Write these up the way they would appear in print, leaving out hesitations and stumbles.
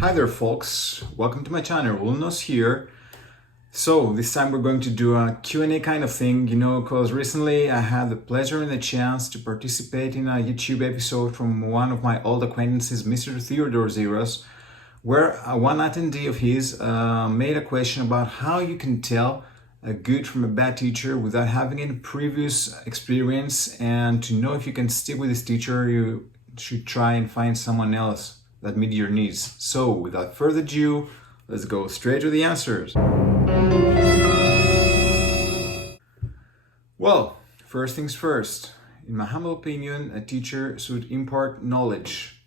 Hi there folks, welcome to my channel, RoolNoss here. So this time we're going to do a Q&A kind of thing, because recently I had the pleasure and the chance to participate in a YouTube episode from one of my old acquaintances, Mr. Theodore Zeros, where one attendee of his made a question about how you can tell a good from a bad teacher without having any previous experience, and to know if you can stick with this teacher, you should try and find someone else that meet your needs. So without further ado, let's go straight to the answers. Well, first things first. In my humble opinion, a teacher should impart knowledge.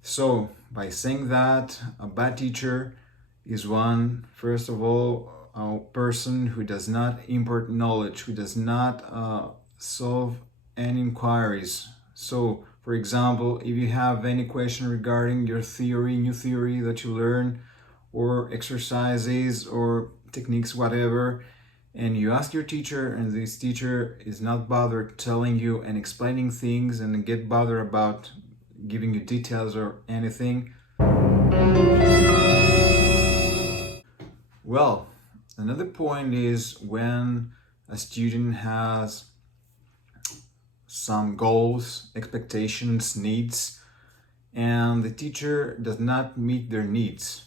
So by saying that, a bad teacher is one, first of all, a person who does not impart knowledge, who does not solve any inquiries. So for example, if you have any question regarding your theory, new theory that you learn, or exercises or techniques, whatever, and you ask your teacher and this teacher is not bothered telling you and explaining things and get bothered about giving you details or anything, well, another point is when a student has some goals, expectations, needs, and the teacher does not meet their needs.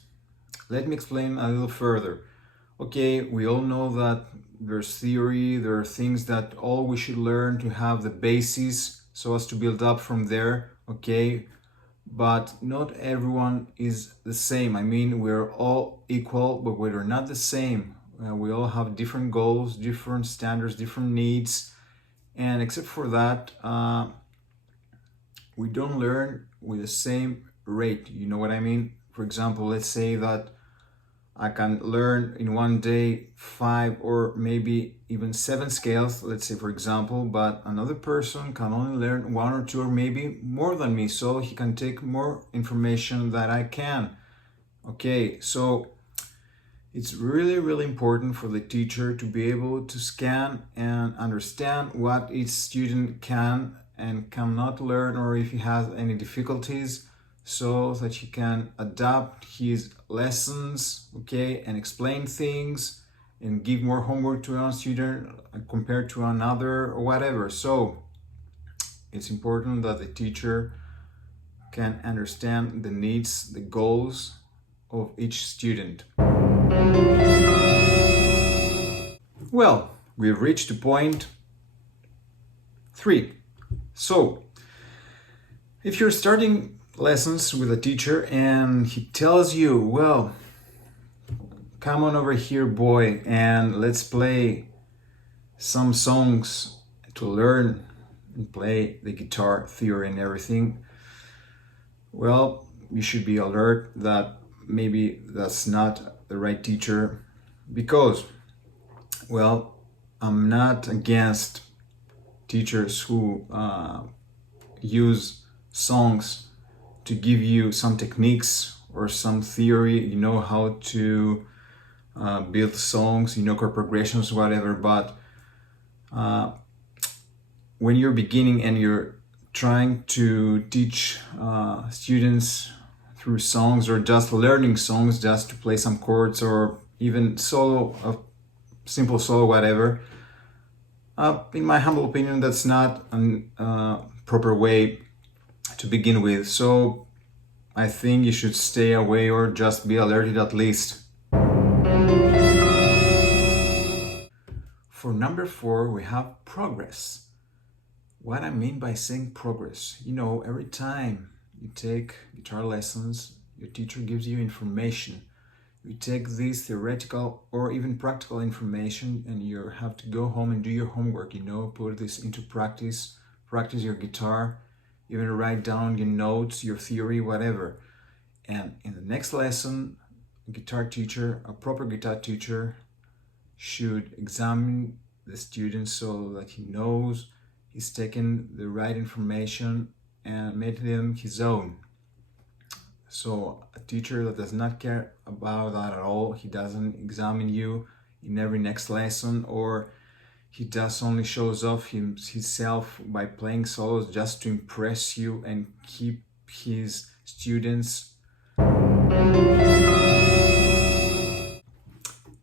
Let me explain a little further. Okay, we all know that there's theory, there are things that all we should learn to have the basis so as to build up from there, okay? But not everyone is the same. I mean, we're all equal, but we're not the same. We all have different goals, different standards, different needs. And except for that, we don't learn with the same rate. You know what I mean? For example, let's say that I can learn in one day 5 or maybe even 7 scales, let's say for example, but another person can only learn 1 or 2 or maybe more than me, so he can take more information than I can. Okay, so it's really important for the teacher to be able to scan and understand what each student can and cannot learn, or if he has any difficulties, so that he can adapt his lessons, okay, and explain things and give more homework to one student compared to another or whatever. So it's important that the teacher can understand the needs, the goals of each student. Well, we've reached to point 3. So, if you're starting lessons with a teacher and he tells you, well, come on over here, boy, and let's play some songs to learn and play the guitar theory and everything, well, you should be alert that maybe that's not the right teacher, because, well, I'm not against teachers who use songs to give you some techniques or some theory, how to build songs, chord progressions, whatever. But when you're beginning and you're trying to teach students through songs, or just learning songs just to play some chords, or even solo, a simple solo, whatever, in my humble opinion, that's not a proper way to begin with. So I think you should stay away or just be alerted at least. For number 4, we have progress. What I mean by saying progress, every time you take guitar lessons, your teacher gives you information. You take this theoretical or even practical information and you have to go home and do your homework, put this into practice your guitar, even write down your notes, your theory, whatever. And in the next lesson, a proper guitar teacher should examine the student so that he knows he's taken the right information and made them his own. So a teacher that does not care about that at all, he doesn't examine you in every next lesson, or he just only shows off himself by playing solos just to impress you and keep his students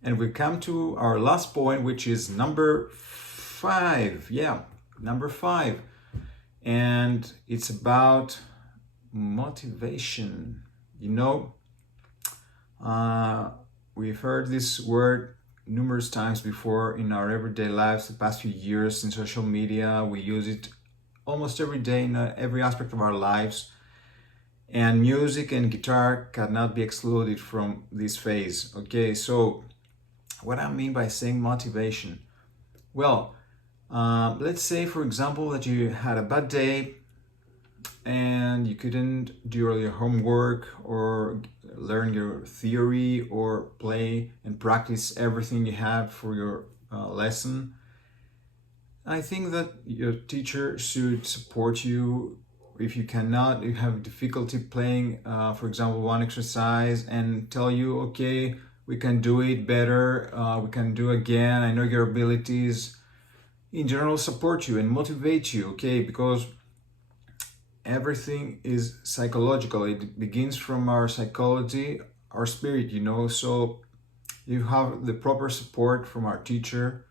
And we come to our last point, which is number 5. Yeah, number 5. And it's about motivation. You know, we've heard this word numerous times before in our everyday lives the past few years in social media. We use it almost every day in every aspect of our lives. And music and guitar cannot be excluded from this phase. Okay, so what I mean by saying motivation? Well, let's say, for example, that you had a bad day and you couldn't do all your homework or learn your theory or play and practice everything you have for your lesson. I think that your teacher should support you. If you cannot, you have difficulty playing, for example, one exercise, and tell you, okay, we can do it better, we can do again, I know your abilities. In general, support you and motivate you, okay? Because everything is psychological. It begins from our psychology, our spirit, you know. So you have the proper support from our teacher.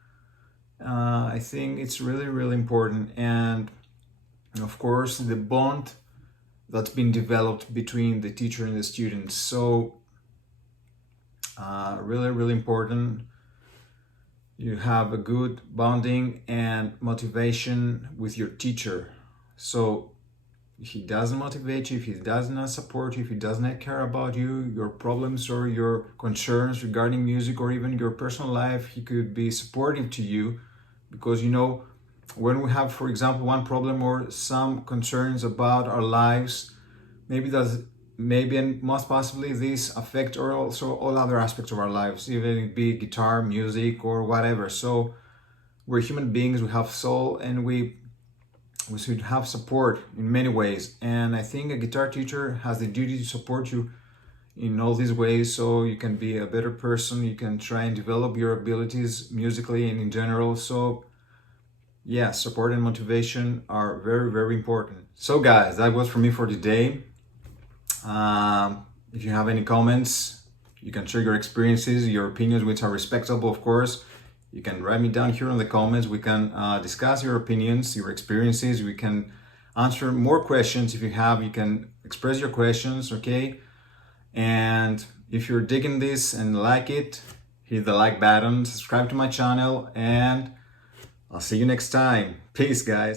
I think it's really, really important. And of course, the bond that's been developed between the teacher and the students. So really, really important. You have a good bonding and motivation with your teacher. So if he doesn't motivate you, if he does not support you, if he does not care about you, your problems or your concerns regarding music or even your personal life, he could be supportive to you. Because, you know, when we have, for example, one problem or some concerns about our lives, maybe and most possibly this affect or also all other aspects of our lives, even it be guitar, music, or whatever. So we're human beings, we have soul, and we should have support in many ways. And I think a guitar teacher has the duty to support you in all these ways so you can be a better person, you can try and develop your abilities musically and in general. So yeah, support and motivation are very, very important. So guys, that was for me for today. If you have any comments, you can share your experiences, your opinions, which are respectable, of course. You can write me down here in the comments. We can discuss your opinions, your experiences. We can answer more questions if you have. You can express your questions, okay? And if you're digging this and like it, hit the like button, subscribe to my channel, and I'll see you next time. Peace, guys.